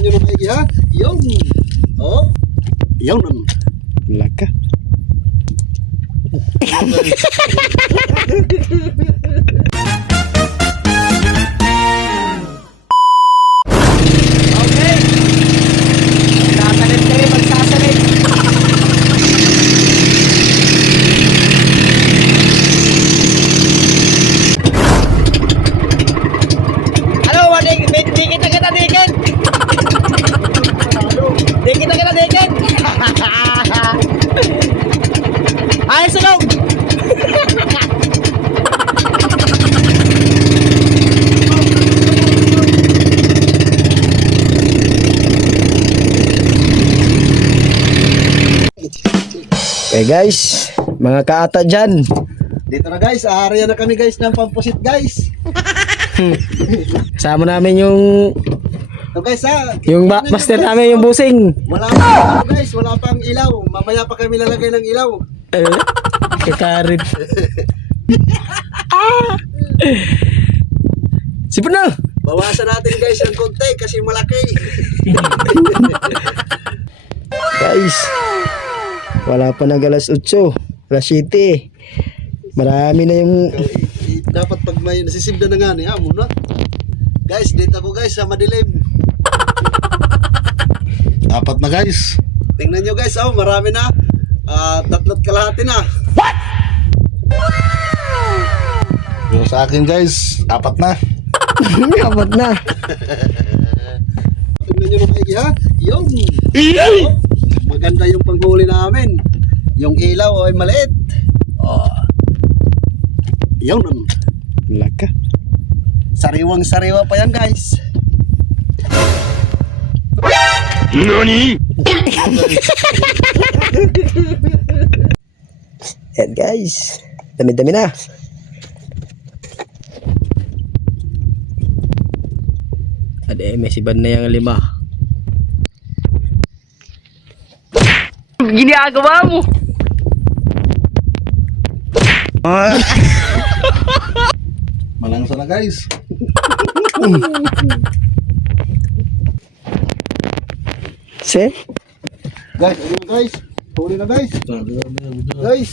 Tingnan nyo na maigi ha. Yung. Oh. Yung. Laka. Okay. Tatanim kayo, magsasalit. Ano, di kita dikin. Di kita dikin. Ay, sulong. Okay guys, mga kaata dyan. Dito na guys, aarya na kami guys ng pampusit guys. Sama namin yung So guys ha. master namin yung busing. Wala pa guys, wala pang ilaw. Mamaya pa kami lalagay ng ilaw. Kakarit. Sipon na. Bawasan natin guys ang konti kasi malaki. Guys, wala pa nag alas 8, alas 7. Marami na yung Dapat pag may nasisibda na nga ni amo na. Guys, dito ako guys sa madilim. Apat na guys. Tingnan nyo guys, oh, marami na. 3 kalahati na. Pero sa akin guys, apat na. apat na. Tingnan nyo na maigi ha. Yung. Oh, maganda yung panghuli namin. Yung ilaw ay maliit. Oh. Yung. Laka. Sariwang sariwa pa yan guys. Nani? Yan guys, dami-dami na. Ada may sibad na yung 5. Ginagawa mo. Malangsa na guys. Se? Guys, ayun na guys. Huli na guys. Guys,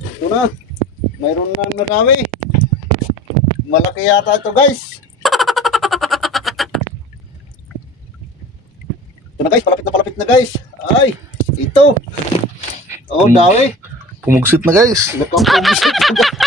ito na. Mayroon na nagawi. Malaki yata ito guys. Ito na guys, palapit na guys. Ay, ito. Oh, dawi. Pumugsit na guys. Nakapumisit na guys.